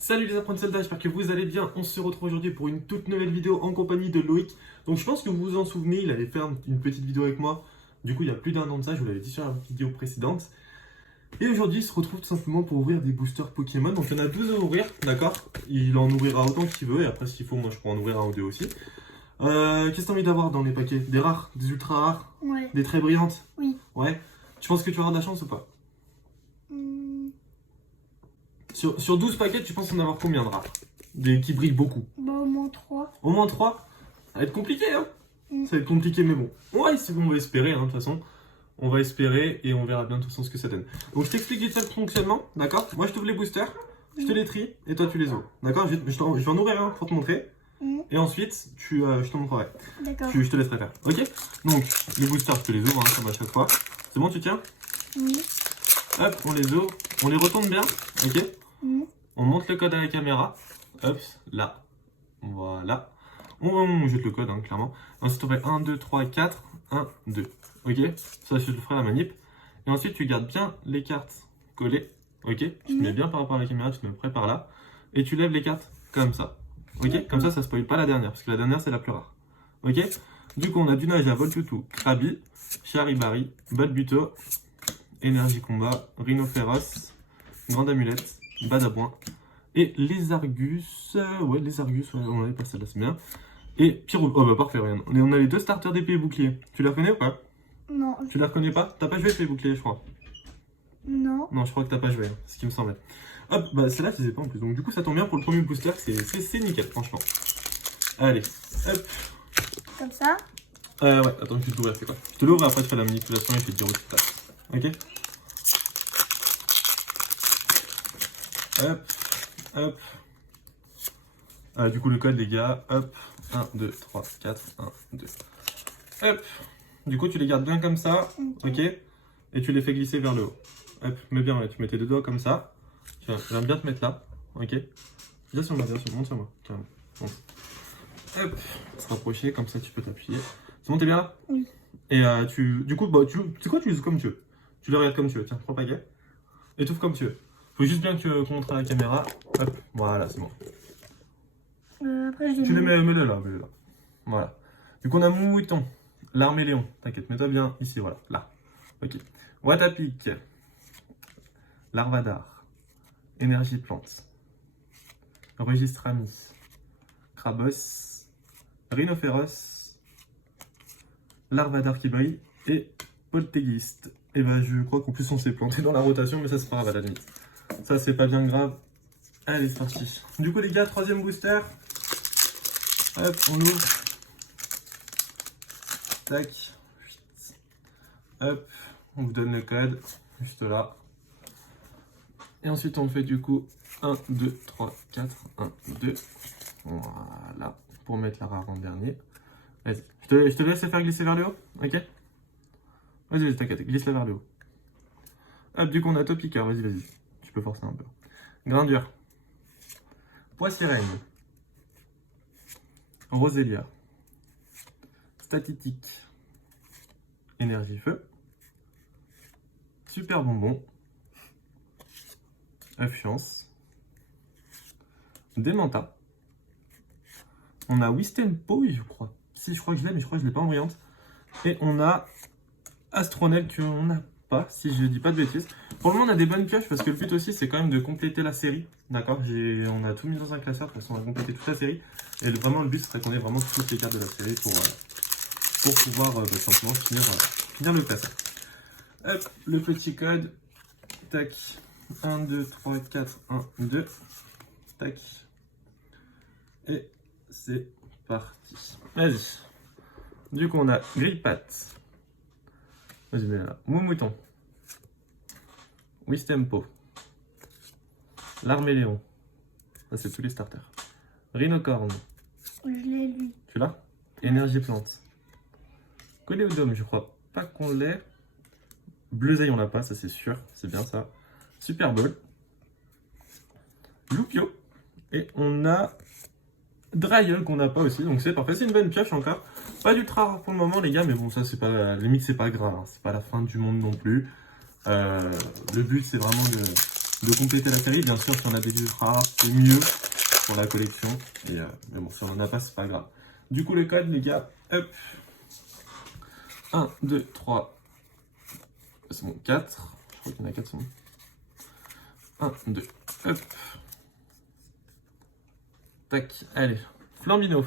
Salut les apprentis soldats, j'espère que vous allez bien. On se retrouve aujourd'hui pour une toute nouvelle vidéo en compagnie de Loïc. Donc je pense que vous vous en souvenez, il avait fait une petite vidéo avec moi. Du coup il y a plus d'un an de ça, je vous l'avais dit sur la vidéo précédente. Et aujourd'hui il se retrouve tout simplement pour ouvrir des boosters Pokémon. Donc il y en a 12 à ouvrir, d'accord. Il en ouvrira autant qu'il veut et après s'il faut moi je pourrais en ouvrir un ou deux aussi. Qu'est-ce que t'as envie d'avoir dans les paquets? Des rares, des ultra rares? Ouais. Des très brillantes? Oui. Ouais. Tu penses que tu auras de la chance ou pas? Sur 12 paquets, tu penses en avoir combien de rares? Des qui brillent beaucoup? Bah au moins 3. Au moins 3? Ça va être compliqué, hein? Ça va être compliqué, mais bon. Ouais, on va espérer, hein, de toute façon. On va espérer et on verra bien de toute façon ce que ça donne. Donc je t'explique vite fait le fonctionnement, d'accord? Moi je t'ouvre les boosters, je te les trie et toi tu les ouvres. D'accord? Je vais en ouvrir un pour te montrer. Et ensuite, je te montrerai. D'accord. Je te laisserai faire. Ok? Donc, les boosters, je te les ouvre, hein, comme à chaque fois. C'est bon, tu tiens? Oui. Hop, on les ouvre. On les retourne bien. Ok? Mhm. On monte le code à la caméra. Hop, là. Voilà. On jette le code, hein, clairement. Ensuite, on fait 1, 2, 3, 4. 1, 2. Ok? Ça, je te ferai la manip. Et ensuite, tu gardes bien les cartes collées. Ok? Tu te mets bien par rapport à la caméra, tu te mets près par là. Et tu lèves les cartes comme ça. Ok? Comme ça spoil pas la dernière, parce que la dernière, c'est la plus rare. Ok? Du coup, on a du Naja, Voltutu, Krabi, Charibari, Balbuto, Énergie Combat, Rhinophéros, Grande Amulette, Badabouin. Et les Argus, ouais, on avait pas ça là, c'est bien. Et Pyro, oh bah parfait, rien. On a les deux starters d'épée et bouclier. Tu les reconnais ou pas? Non. Tu les reconnais pas? T'as pas joué avec les boucliers, je crois. Non. Non, je crois que t'as pas joué, hein, ce qui me semblait. Hop, bah celle-là, je les ai pas en plus. Donc du coup, ça tombe bien pour le premier booster, c'est nickel, franchement. Allez, hop. Comme ça. Ouais, attends, je vais te l'ouvrir, c'est quoi? Je te l'ouvre, après je fais la manipulation et je vais te dire où tu passes. Ok? Hop, hop. Du coup, le code, les gars, hop. 1, 2, 3, 4, 1, 2. Hop. Du coup, tu les gardes bien comme ça, ok? Et tu les fais glisser vers le haut. Hop, mets bien, ouais, tu mets tes deux doigts comme ça. Tu vas bien te mettre là, ok? Viens sur moi, monte sur moi, carrément. Monte. Hop, se rapprocher, comme ça tu peux t'appuyer. C'est bon, t'es bien là? Oui. Et du coup, bah, tu sais quoi, tu les ouvres comme tu veux. Tu les regardes comme tu veux, tiens, prends le paquet. Étouffe comme tu veux. Faut juste bien qu'on montre à la caméra. Hop, voilà, c'est bon. Après, je Tu les mets-le là, mets-le là. Voilà. Du coup, on a Mouton, l'Arméléon. T'inquiète, mets-toi bien ici, voilà, là. Ok. Watapic, Larvadar, Énergie Plante, Registre Ami, Krabos, Rhinophéros, Larvadar qui brille et Poltegeist. Et bah, je crois qu'en plus, on s'est planté dans la rotation, mais ça, c'est pas grave à la limite. Ça, c'est pas bien grave. Allez, c'est parti. Du coup, les gars, troisième booster. Hop, on ouvre. Tac. Hop, on vous donne le code. Juste là. Et ensuite, on fait du coup 1, 2, 3, 4, 1, 2. Voilà. Pour mettre la rare en dernier. Vas-y. Je te laisse la faire glisser vers le haut. Ok? Vas-y, t'inquiète, glisse-la vers le haut. Hop, du coup, on a Topiqueur. Vas-y. Tu peux forcer un peu. Grindure. Poissirène. Rosélia. Statitique. Énergie feu. Super bonbon. Influence. Démenta. On a Wistempo, je crois. Si, je crois que je l'ai, mais je crois que je l'ai pas en brillante. Et on a Astronel qu'on n'a pas, si je dis pas de bêtises. Pour le moment, on a des bonnes pioches parce que le but aussi, c'est quand même de compléter la série. D'accord? On a tout mis dans un classeur, de toute façon, on a complété toute la série. Et vraiment, le but serait qu'on ait vraiment toutes les cartes de la série pour pouvoir simplement finir le classeur. Hop, le petit code. Tac. 1, 2, 3, 4, 1, 2. Tac. Et c'est parti. Vas-y. Du coup, on a Grippat. Vas-y, mets là. Moumouton. Wistempo. L'Arméléon. Ça, c'est tous les starters. Rhinocorne. Je l'ai lu. Tu l'as? Énergie Plante. Coléodome, je crois pas qu'on l'ait. Bleuseille, on l'a pas, ça c'est sûr. C'est bien ça. Super Bowl. Loupio. Et on a Dryel qu'on n'a pas aussi. Donc c'est parfait. C'est une bonne pioche encore. Pas d'ultra rare pour le moment, les gars. Mais bon, ça, c'est pas. À la limite, c'est pas grave. Hein. C'est pas la fin du monde non plus. Le but, c'est vraiment de compléter la série. Bien sûr, si on a des ultra rares, c'est mieux pour la collection. Mais bon, si on en a pas, c'est pas grave. Du coup, le code, les gars, hop. 1, 2, 3. C'est bon, 4. Je crois qu'il y en a 4, c'est bon. 1, 2, hop. Tac, allez. Flambino.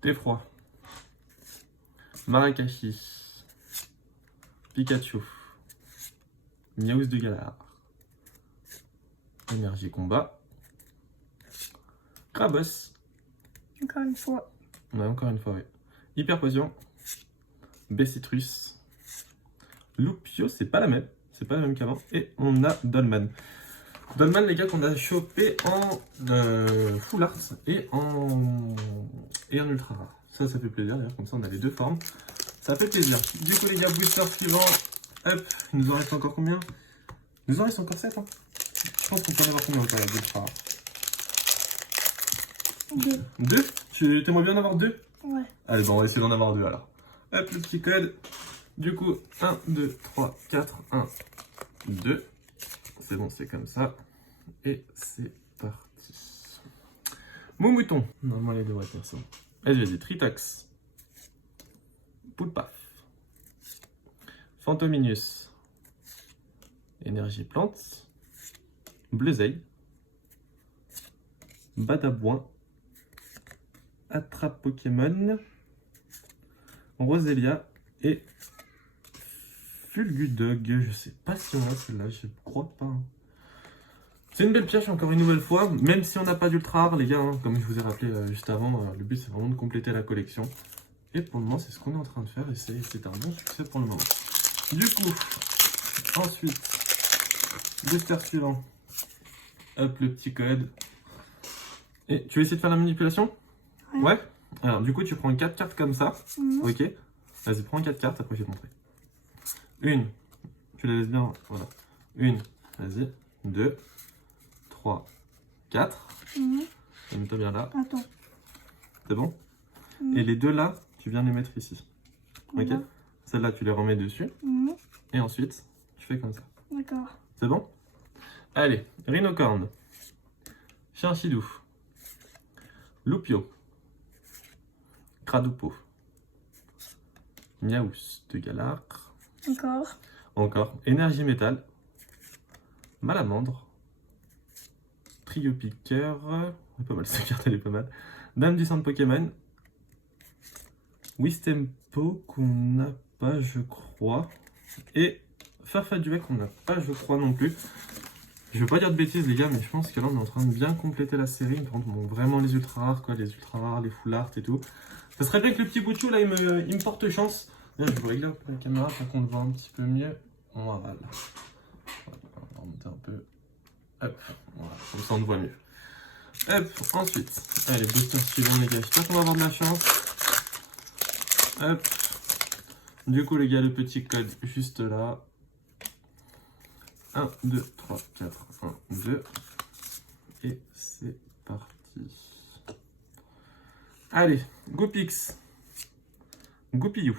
T'effroi. Marakashi. Pikachu. Miaus de Galar. Énergie combat. Krabos. Encore une fois. On a encore une fois, oui. Hyper potion. Bessitrus. Lupio, c'est pas la même. C'est pas la même qu'avant. Et on a Dolman. Dolman, les gars, qu'on a chopé en full art et en ultra rare. Ça fait plaisir, d'ailleurs, comme ça on a les deux formes. Ça fait plaisir. Du coup, les gars, booster suivant. Hop, il nous en reste encore combien? Il nous en reste encore 7, hein. Je pense qu'on peut en avoir combien encore, d'ultra rare? 2. 2? Tu t'aimerais bien en avoir 2? Ouais. Allez, bon, on va essayer d'en avoir 2 alors. Hop, le petit code. Du coup, 1, 2, 3, 4, 1, 2. C'est bon, c'est comme ça. Et c'est parti. Moumouton. Normalement, les deux water sont. Vas-y, Tritox. Poulpaf. Fantominus. Énergie plante. Bleuzeil. Badabouin. Attrape Pokémon. Roselia. Et Fulgudog. Je sais pas si on a celle-là, je crois pas. Hein. C'est une belle pioche encore une nouvelle fois, même si on n'a pas d'ultra rare les gars, hein, comme je vous ai rappelé juste avant, le but c'est vraiment de compléter la collection. Et pour le moment c'est ce qu'on est en train de faire et c'est un bon succès pour le moment. Du coup, ensuite, booster suivant, hop le petit code. Et tu veux essayer de faire la manipulation? Ouais. Alors du coup tu prends 4 cartes comme ça, ok. Vas-y prends 4 cartes, après je vais te montrer. Une, tu la laisses bien, voilà. Une, vas-y, 2, 3, 4. Mets-toi bien là. Attends. C'est bon? Et les deux là, tu viens les mettre ici. Ok? Celles-là, tu les remets dessus. Et ensuite, tu fais comme ça. D'accord. C'est bon? Allez, Rhinocorne. Chinchidou. Lupio. Cradoupo. Miaus de Galar. Encore. Encore. Énergie métal. Malamandre. Trio Piqueur. Pas mal, cette carte elle est pas mal. Dame du centre Pokémon. Wistempo qu'on n'a pas, je crois. Et Farfaduet qu'on n'a pas, je crois non plus. Je veux pas dire de bêtises, les gars, mais je pense que là on est en train de bien compléter la série. Par contre, bon, vraiment les ultra rares, quoi, les ultra rares, les full art et tout. Ça serait bien que le petit Bouchou là il me porte chance. Là, je vais régler la caméra pour qu'on le voit un petit peu mieux. Voilà. On va remonter un peu. Hop, voilà, comme ça on le voit mieux. Hop, ensuite, allez, booster suivant les gars, j'espère qu'on va avoir de la chance. Hop, du coup les gars, le petit code juste là. 1, 2, 3, 4, 1, 2. Et c'est parti. Allez, Goupix. Goupillou.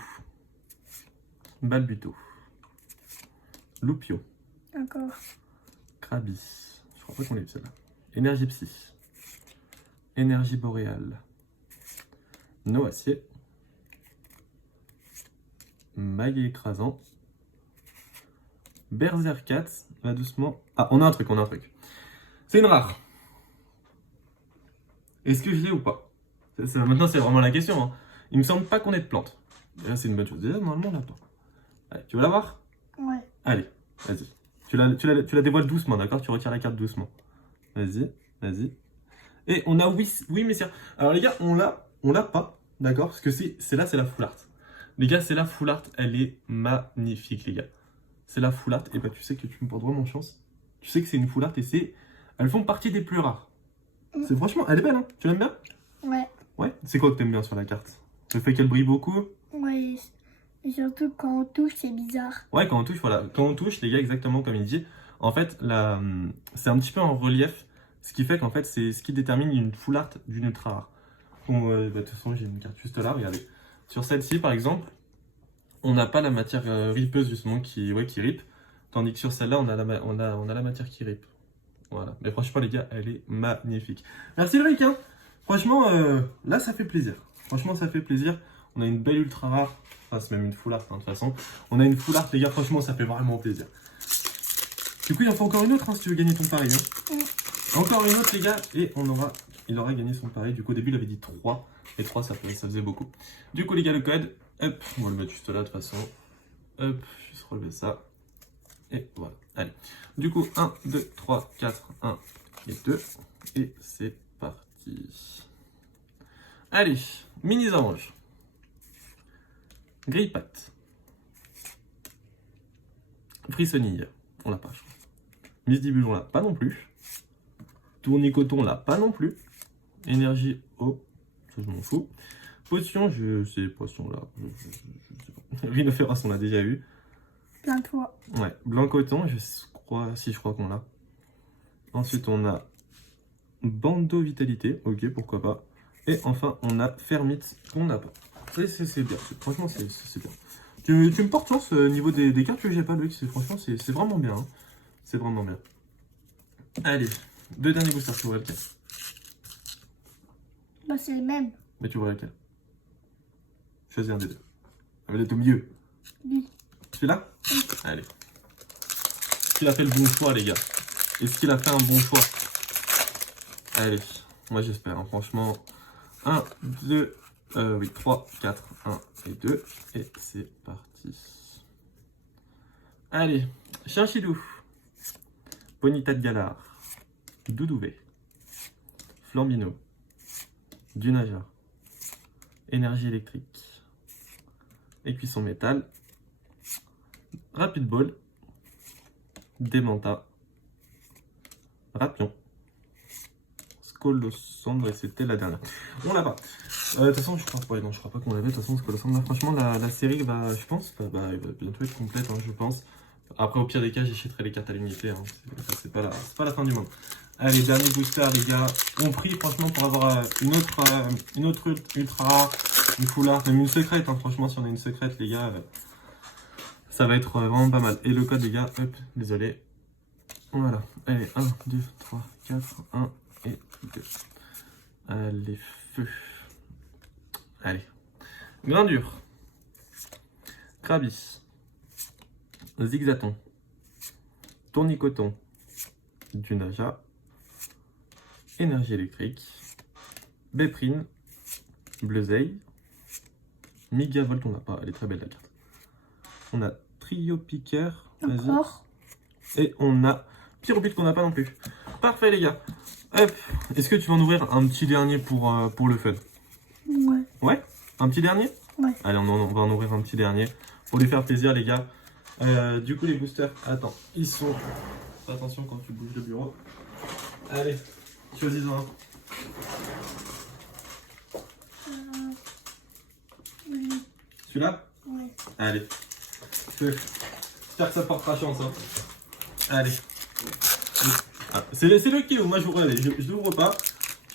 Balbuto. Lupio. Encore. Krabi. Je crois pas qu'on l'ait vu celle-là. Énergie Psy. Énergie Boréale. Noacier. Mag écrasant. Berserkat. Là doucement. Ah, on a un truc. C'est une rare. Est-ce que je l'ai ou pas? Maintenant, c'est vraiment la question. Hein. Il me semble pas qu'on ait de plantes. Et là, c'est une bonne chose. Déjà, normalement, on l'a pas. Allez, tu veux la voir? Ouais. Allez, vas-y. Tu la dévoiles doucement, d'accord? Tu retires la carte doucement. Vas-y. Et on a oui, messieurs. Alors, les gars, on l'a pas, d'accord? Parce que c'est la full art. Les gars, c'est la full art. Elle est magnifique, les gars. C'est la full art. Et bah, tu sais que tu me portes vraiment chance. Tu sais que c'est une full art et elles font partie des plus rares. C'est franchement, elle est belle, hein? Tu l'aimes bien? Ouais. Ouais. C'est quoi que t'aimes bien sur la carte? Le fait qu'elle brille beaucoup? Ouais. Et surtout quand on touche, c'est bizarre. Ouais, quand on touche, voilà. Quand on touche, les gars, exactement comme il dit, en fait, c'est un petit peu en relief, ce qui fait qu'en fait, c'est ce qui détermine une full art d'une ultra rare. Bon, de toute façon, j'ai une carte juste là, regardez. Sur celle-ci, par exemple, on n'a pas la matière ripeuse, justement, qui rip. Tandis que sur celle-là, on a la matière qui rip. Voilà. Mais franchement, les gars, elle est magnifique. Merci Loïc, hein. Franchement, là, ça fait plaisir. Franchement, ça fait plaisir. On a une belle ultra rare. Enfin, c'est même une full art, hein, de toute façon. On a une full art, les gars. Franchement, ça fait vraiment plaisir. Du coup, il en faut encore une autre, hein, si tu veux gagner ton pari. Hein. Encore une autre, les gars. Et il aura gagné son pari. Du coup, au début, il avait dit 3. Et 3, ça faisait beaucoup. Du coup, les gars, le code. Hop, on va le mettre juste là, de toute façon. Hop, juste relever ça. Et voilà. Allez. Du coup, 1, 2, 3, 4, 1 et 2. Et c'est parti. Allez, mini orange. Grille pâte. Frissonille, on l'a pas, je crois. Miss Dibule, on l'a pas non plus. Tournicoton, on l'a pas non plus. Énergie eau, ça je m'en fous. Potion, ces potions-là, je sais pas. Rhinophéros, on l'a déjà eu. Plein de fois. Ouais, blanc coton, je crois qu'on l'a. Ensuite, on a Bando Vitalité, ok, pourquoi pas. Et enfin, on a Fermite, qu'on n'a pas. C'est bien, franchement, c'est bien. Tu me portes chance au niveau des cartes que j'ai pas, Loïc, franchement, c'est vraiment bien. Hein. C'est vraiment bien. Allez, 2 derniers boosters, tu vois lequel? Bah, c'est les mêmes. Mais tu vois lequel? Choisis un des deux. Elle va être au milieu. Lui. Celui-là? Allez. Est-ce qu'il a fait le bon choix, les gars? Est-ce qu'il a fait un bon choix? Allez, moi j'espère, hein, franchement. 1, 2, oui, 3, 4, 1 et 2. Et c'est parti. Allez, Chinchidou. Bonita de Galard. Doudouvé. Flambino. Dunaja. Énergie électrique. Écuisson métal. Rapid Ball. Démenta. Rapion. Scolosandre, et c'était la dernière. On l'a pas. De toute façon, je crois pas qu'on l'avait. De toute façon, Scolosandre, franchement, la série va, je pense, elle va bientôt être complète, hein, je pense. Après, au pire des cas, j'achèterai les cartes à l'unité. Hein. C'est pas la fin du monde. Allez, dernier booster, les gars. On prie, franchement, pour avoir une autre ultra rare, une full art, même une secrète. Hein. Franchement, si on a une secrète, les gars, ça va être vraiment pas mal. Et le code, les gars, hop, désolé. Voilà. Allez, 1, 2, 3, 4, 1 et 2. Allez, feu. Allez. Grindure. Krabis. Zigzaton. Tournicoton. Dunaja. Énergie électrique. Béprine. Bleuzeille. Migavolt, on l'a pas, elle est très belle la carte. On a Trio Piqueur. Encore. Et on a Pyrobite qu'on n'a pas non plus. Parfait les gars. Hop. Est-ce que tu vas en ouvrir un petit dernier pour le fun? Ouais. Ouais? Un petit dernier? Ouais. Allez, on va en ouvrir un petit dernier pour lui faire plaisir les gars. Du coup les boosters, attends, ils sont... Fais attention quand tu bouges le bureau. Allez, choisis-en un. Oui. Celui-là? Ouais. Allez. J'espère que ça portera chance. Hein. Allez. Ah, c'est le kilo, moi je ne l'ouvre pas.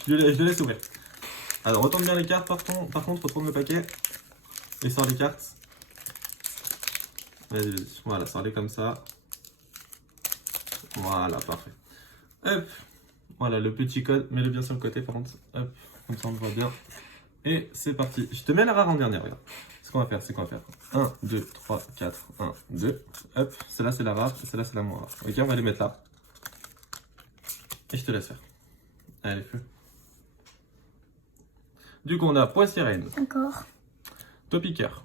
Je le laisse ouvrir. Alors retourne bien les cartes par contre, retourne le paquet. Et sors les cartes. Vas-y, voilà, sors-les comme ça. Voilà, parfait. Hop. Voilà, le petit code, mets-le bien sur le côté par contre. Hop, comme ça on le voit bien. Et c'est parti. Je te mets la rare en dernière, regarde. Ce qu'on va faire, c'est qu'on va faire 1, 2, 3, 4, 1, 2. Hop, celle-là c'est la rare, et celle-là c'est la moins rare. Ok, on va les mettre là. Et je te laisse faire. Allez, feu. Du coup, on a Poissirène. Encore. Topiqueur.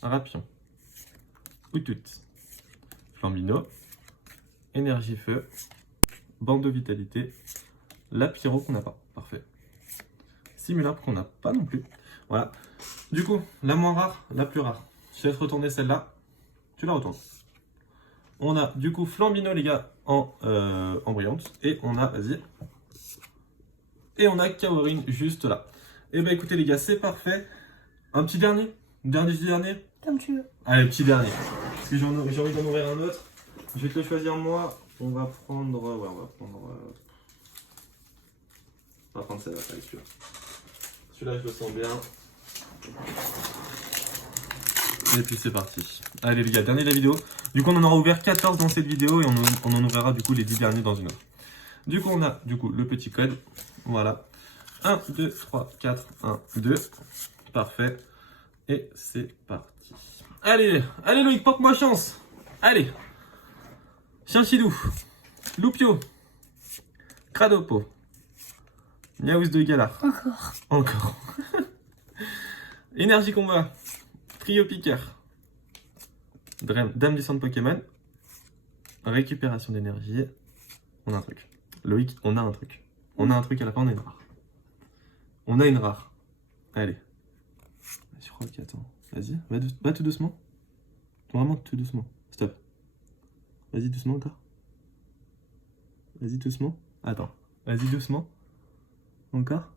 Rapion. Outout. Flambino. Énergie feu. Bando vitalité. La pyro qu'on n'a pas. Parfait. Simulacre qu'on n'a pas non plus. Voilà. Du coup, la moins rare, la plus rare. Je te laisse retourner celle-là. Tu la retournes. On a du coup Flambino les gars en brillante. Et on a, vas-y. Et on a Kaorin juste là. Et bah écoutez les gars, c'est parfait. Un petit dernier? Dernier? Comme tu veux. Allez, petit dernier. Parce que j'ai envie d'en ouvrir un autre. Je vais te le choisir moi. On va prendre... Ouais, on va prendre celle-là, ça va être celui-là. Celui-là, je le sens bien. Et puis c'est parti. Allez les gars, dernier de la vidéo. Du coup, on en aura ouvert 14 dans cette vidéo et on en ouvrira du coup les 10 derniers dans une autre. Du coup, on a du coup le petit code. Voilà. 1, 2, 3, 4, 1, 2. Parfait. Et c'est parti. Allez, allez Loïc, porte-moi chance. Allez. Chinchidou. Loupio. Cradopo. Niaous de Galar. Encore. Encore. Énergie combat. Trio piqueur. Dame du centre Pokémon. Récupération d'énergie. On a un truc. Loïc, on a un truc. On a un truc à la fin, on a une rare. On a une rare. Allez. Je crois qu'attends. Vas-y, va tout doucement. Vraiment tout doucement. Stop. Vas-y doucement encore. Vas-y doucement. Attends. Vas-y doucement. Encore.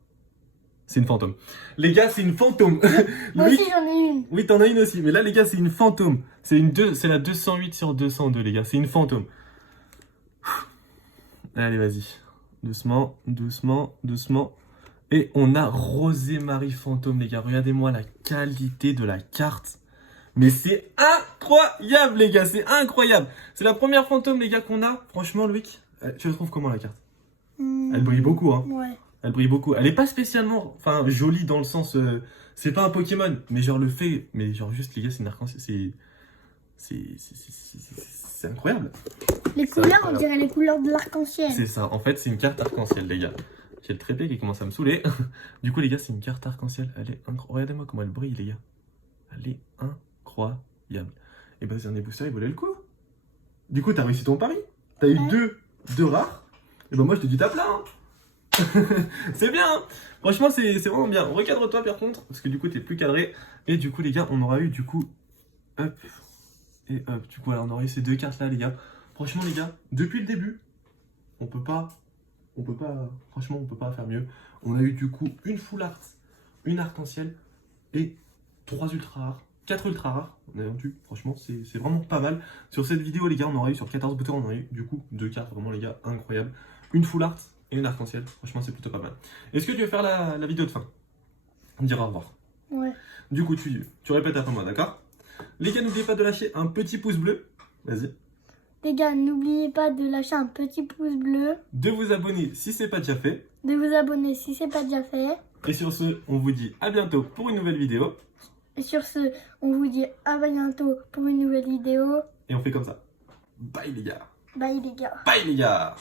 C'est une fantôme. Les gars, c'est une fantôme. Moi Loïc- aussi j'en ai une. Oui, t'en as une aussi. Mais là, les gars, c'est une fantôme. C'est la 208 sur 202, les gars. C'est une fantôme. Allez, vas-y. Doucement, doucement, doucement. Et on a Rosé Marie Fantôme, les gars. Regardez-moi la qualité de la carte. Mais c'est incroyable, les gars. C'est incroyable. C'est la première fantôme, les gars, qu'on a. Franchement, Loïc, tu la trouves comment, la carte? Elle brille beaucoup, hein. Ouais. Elle brille beaucoup. Elle est pas spécialement, enfin, jolie dans le sens, c'est pas un Pokémon, mais genre le fait, mais genre juste les gars, c'est une arc-en-ciel, c'est incroyable. Les couleurs, on dirait les couleurs de l'arc-en-ciel. C'est ça. En fait, c'est une carte arc-en-ciel, les gars. J'ai le trépé qui commence à me saouler. Du coup, les gars, c'est une carte arc-en-ciel. Elle est incroyable. Regardez-moi comment elle brille, les gars. Elle est incroyable. Et bah, ce dernier booster, il valait le coup. Du coup, t'as réussi ton pari. T'as eu deux rares. Et bah, moi, je te dis tape là. Hein. C'est bien, hein. Franchement, c'est vraiment bien. Recadre-toi par contre, parce que du coup, t'es plus cadré. Et du coup, les gars, on aura eu du coup, hop, et hop. Du coup, voilà, on aura eu ces deux cartes là, les gars. Franchement, les gars, depuis le début, franchement, on peut pas faire mieux. On a eu du coup une full art, une arc-en-ciel et 3 ultra rares. 4 ultra rares, on a vendu, franchement, c'est vraiment pas mal. Sur cette vidéo, les gars, on aura eu sur 14 boutons, on aura eu du coup 2 cartes, vraiment, les gars, incroyables. Une full art et une arc-en-ciel, franchement, c'est plutôt pas mal. Est-ce que tu veux faire la vidéo de fin? On dira au revoir. Ouais. Du coup, tu répètes après moi, d'accord? Les gars, n'oubliez pas de lâcher un petit pouce bleu. Vas-y. Les gars, n'oubliez pas de lâcher un petit pouce bleu, De vous abonner si c'est pas déjà fait. de vous abonner si c'est pas déjà fait. Et sur ce, on vous dit à bientôt pour une nouvelle vidéo. Et sur ce, on vous dit à bientôt pour une nouvelle vidéo. Et on fait comme ça. Bye les gars. Bye les gars. Bye les gars.